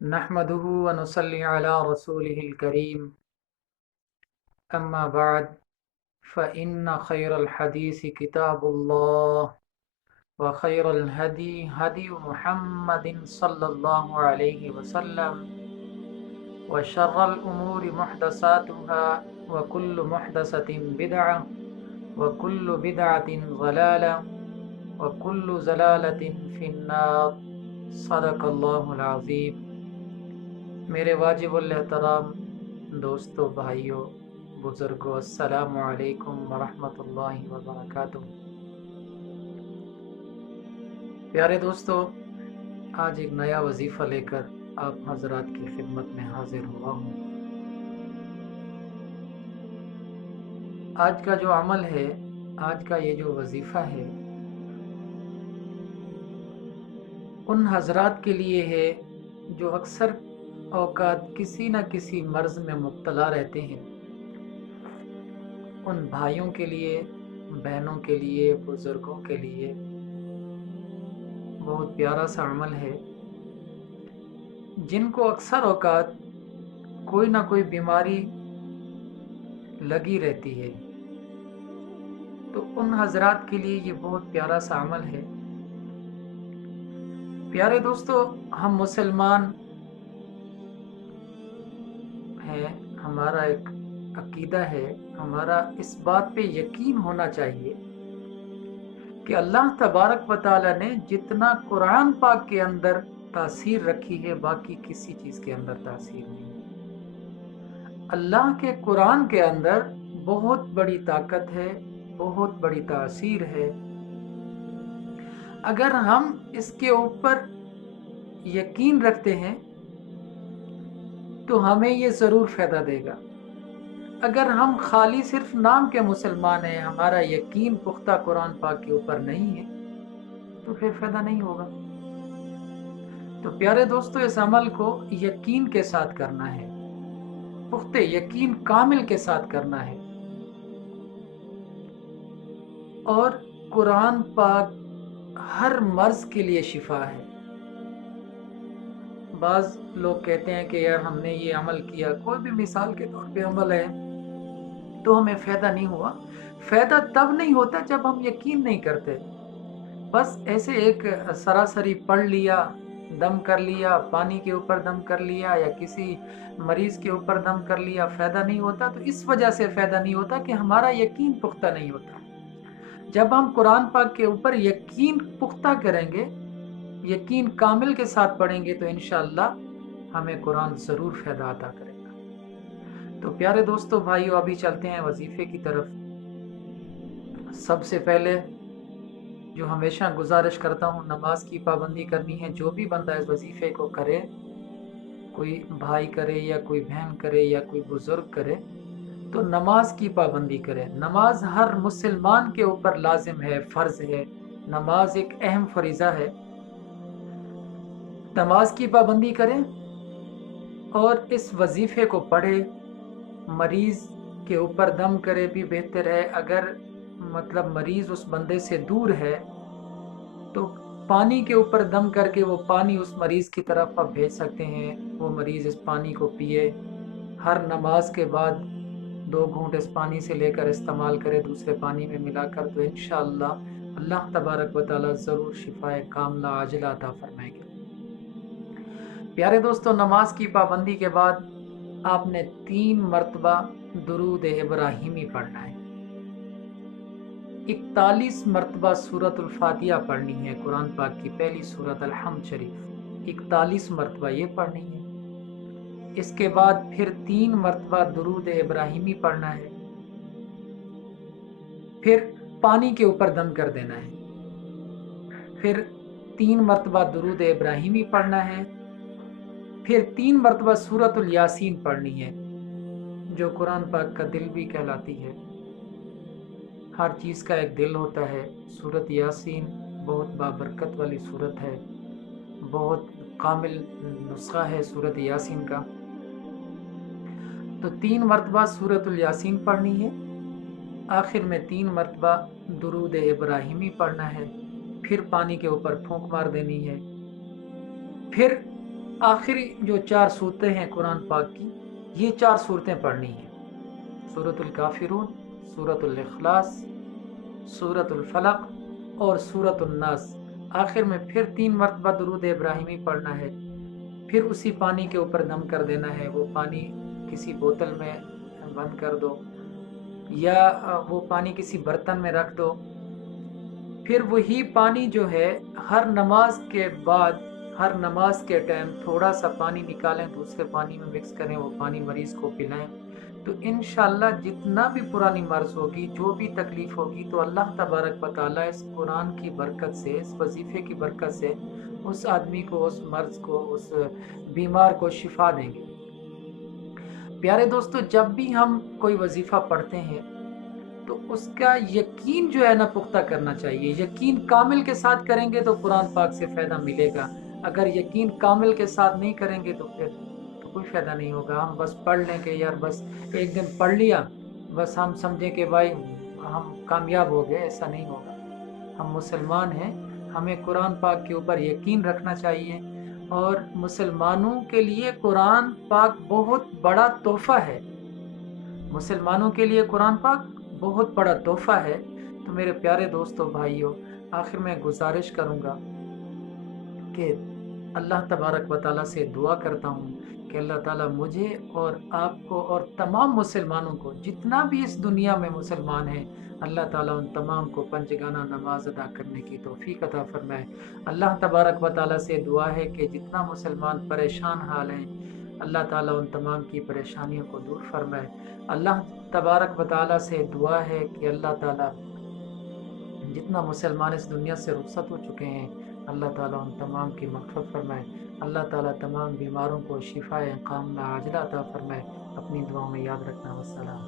نحمده ونصلي على رسوله الكريم أما بعد فإن خير الحديث كتاب الله وخير الهدي هدي محمد صلى الله عليه وسلم وشر الأمور محدثاتها وكل محدثة بدعة وكل بدعة ضلالة وكل ضلالة في النار صدق الله العظيم۔ میرے واجب الاحترام دوستو، بھائیو، بزرگو، السلام علیکم ورحمۃ اللہ وبرکاتہ۔ پیارے دوستو، آج ایک نیا وظیفہ لے کر آپ حضرات کی خدمت میں حاضر ہوا ہوں۔ آج کا جو عمل ہے، آج کا یہ جو وظیفہ ہے، ان حضرات کے لیے ہے جو اکثر اوقات کسی نہ کسی مرض میں مبتلا رہتے ہیں، ان بھائیوں کے لیے، بہنوں کے لیے، بزرگوں کے لیے بہت پیارا سا عمل ہے، جن کو اکثر اوقات کوئی نہ کوئی بیماری لگی رہتی ہے، تو ان حضرات کے لیے یہ بہت پیارا سا عمل ہے۔ پیارے دوستو، ہم مسلمان ہیں، ہمارا ایک عقیدہ ہے، ہمارا اس بات پہ یقین ہونا چاہیے کہ اللہ تبارک و تعالیٰ نے جتنا قرآن پاک کے اندر تاثیر رکھی ہے، باقی کسی چیز کے اندر تاثیر نہیں۔ اللہ کے قرآن کے اندر بہت بڑی طاقت ہے، بہت بڑی تاثیر ہے۔ اگر ہم اس کے اوپر یقین رکھتے ہیں تو ہمیں یہ ضرور فائدہ دے گا۔ اگر ہم خالی صرف نام کے مسلمان ہیں، ہمارا یقین پختہ قرآن پاک کے اوپر نہیں ہے، تو پھر فائدہ نہیں ہوگا۔ تو پیارے دوستو، اس عمل کو یقین کے ساتھ کرنا ہے، پختہ یقین کامل کے ساتھ کرنا ہے، اور قرآن پاک ہر مرض کے لیے شفا ہے۔ بعض لوگ کہتے ہیں کہ یار ہم نے یہ عمل کیا، کوئی بھی مثال کے طور پہ عمل ہے، تو ہمیں فائدہ نہیں ہوا۔ فائدہ تب نہیں ہوتا جب ہم یقین نہیں کرتے۔ بس ایسے ایک سراسری پڑھ لیا، دم کر لیا، پانی کے اوپر دم کر لیا، یا کسی مریض کے اوپر دم کر لیا، فائدہ نہیں ہوتا۔ تو اس وجہ سے فائدہ نہیں ہوتا کہ ہمارا یقین پختہ نہیں ہوتا۔ جب ہم قرآن پاک کے اوپر یقین پختہ کریں گے، یقین کامل کے ساتھ پڑھیں گے، تو انشاءاللہ ہمیں قرآن ضرور فائدہ عطا کرے گا۔ تو پیارے دوستو، بھائیو، ابھی چلتے ہیں وظیفے کی طرف۔ سب سے پہلے جو ہمیشہ گزارش کرتا ہوں، نماز کی پابندی کرنی ہے۔ جو بھی بندہ اس وظیفے کو کرے، کوئی بھائی کرے یا کوئی بہن کرے یا کوئی بزرگ کرے، تو نماز کی پابندی کرے۔ نماز ہر مسلمان کے اوپر لازم ہے، فرض ہے۔ نماز ایک اہم فریضہ ہے۔ نماز کی پابندی کریں اور اس وظیفے کو پڑھے۔ مریض کے اوپر دم کرے بھی بہتر ہے۔ اگر مریض اس بندے سے دور ہے تو پانی کے اوپر دم کر کے وہ پانی اس مریض کی طرف آپ بھیج سکتے ہیں، وہ مریض اس پانی کو پیے۔ ہر نماز کے بعد 2 گھونٹ اس پانی سے لے کر استعمال کرے، دوسرے پانی میں ملا کر، تو انشاءاللہ اللہ تبارک و تعالی ضرور شفائے کاملہ عاجلہ عطا فرمائے گے۔ پیارے دوستو، نماز کی پابندی کے بعد آپ نے 3 مرتبہ درود ابراہیمی پڑھنا ہے۔ 41 مرتبہ سورۃ الفاتحہ پڑھنی ہے، قرآن پاک کی پہلی سورۃ الحمد شریف، 41 مرتبہ یہ پڑھنی ہے۔ اس کے بعد پھر 3 مرتبہ درود ابراہیمی پڑھنا ہے، پھر پانی کے اوپر دم کر دینا ہے، پھر 3 مرتبہ درود ابراہیمی پڑھنا ہے، پھر 3 مرتبہ سورۃ الیاسین پڑھنی ہے، جو قرآن پاک کا دل بھی کہلاتی ہے۔ ہر چیز کا ایک دل ہوتا ہے۔ سورۃ یاسین بہت بابرکت والی سورت ہے، بہت کامل نسخہ ہے سورۃ یاسین کا۔ تو 3 مرتبہ سورۃ الیاسین پڑھنی ہے، آخر میں 3 مرتبہ درود ابراہیمی پڑھنا ہے، پھر پانی کے اوپر پھونک مار دینی ہے، پھر آخری جو 4 صورتیں ہیں قرآن پاک کی، یہ 4 صورتیں پڑھنی ہیں: سورۃ الکافرون، سورۃ الاخلاص، سورۃ الفلق اور سورۃ الناس۔ آخر میں پھر 3 مرتبہ درود ابراہیمی پڑھنا ہے، پھر اسی پانی کے اوپر دم کر دینا ہے۔ وہ پانی کسی بوتل میں بند کر دو یا وہ پانی کسی برتن میں رکھ دو، پھر وہی پانی جو ہے ہر نماز کے بعد، ہر نماز کے ٹائم تھوڑا سا پانی نکالیں، دوسرے پانی میں مکس کریں، وہ پانی مریض کو پلائیں، تو انشاءاللہ جتنا بھی پرانی مرض ہوگی، جو بھی تکلیف ہوگی، تو اللہ تبارک و تعالیٰ اس قرآن کی برکت سے، اس وظیفے کی برکت سے اس آدمی کو، اس مرض کو، اس بیمار کو شفا دیں گے۔ پیارے دوستو، جب بھی ہم کوئی وظیفہ پڑھتے ہیں تو اس کا یقین جو ہے نا پختہ کرنا چاہیے۔ یقین کامل کے ساتھ کریں گے تو قرآن پاک سے فائدہ ملے گا، اگر یقین کامل کے ساتھ نہیں کریں گے تو پھر تو کوئی فائدہ نہیں ہوگا۔ ہم بس پڑھ لیں کہ یار بس ایک دن پڑھ لیا، بس ہم سمجھیں کہ بھائی ہم کامیاب ہو گئے، ایسا نہیں ہوگا۔ ہم مسلمان ہیں، ہمیں قرآن پاک کے اوپر یقین رکھنا چاہیے، اور مسلمانوں کے لیے قرآن پاک بہت بڑا تحفہ ہے۔ مسلمانوں کے لیے قرآن پاک بہت بڑا تحفہ ہے۔ تو میرے پیارے دوستو بھائیو، آخر میں گزارش کروں گا کہ اللہ تبارک و تعالیٰ سے دعا کرتا ہوں کہ اللہ تعالیٰ مجھے اور آپ کو اور تمام مسلمانوں کو، جتنا بھی اس دنیا میں مسلمان ہیں، اللہ تعالیٰ ان تمام کو پنجگانہ نماز ادا کرنے کی توفیق عطا فرمائے۔ اللہ تبارک و تعالیٰ سے دعا ہے کہ جتنا مسلمان پریشان حال ہیں، اللہ تعالیٰ ان تمام کی پریشانیوں کو دور فرمائے۔ اللہ تبارک و تعالیٰ سے دعا ہے کہ اللہ تعالیٰ جتنا مسلمان اس دنیا سے رخصت ہو چکے ہیں، اللہ تعالیٰ ان تمام کی مغفرت فرمائے۔ اللہ تعالیٰ تمام بیماروں کو شفائے کاملہ عاجلہ عطا فرمائے۔ اپنی دعاؤں میں یاد رکھنا۔ والسلام۔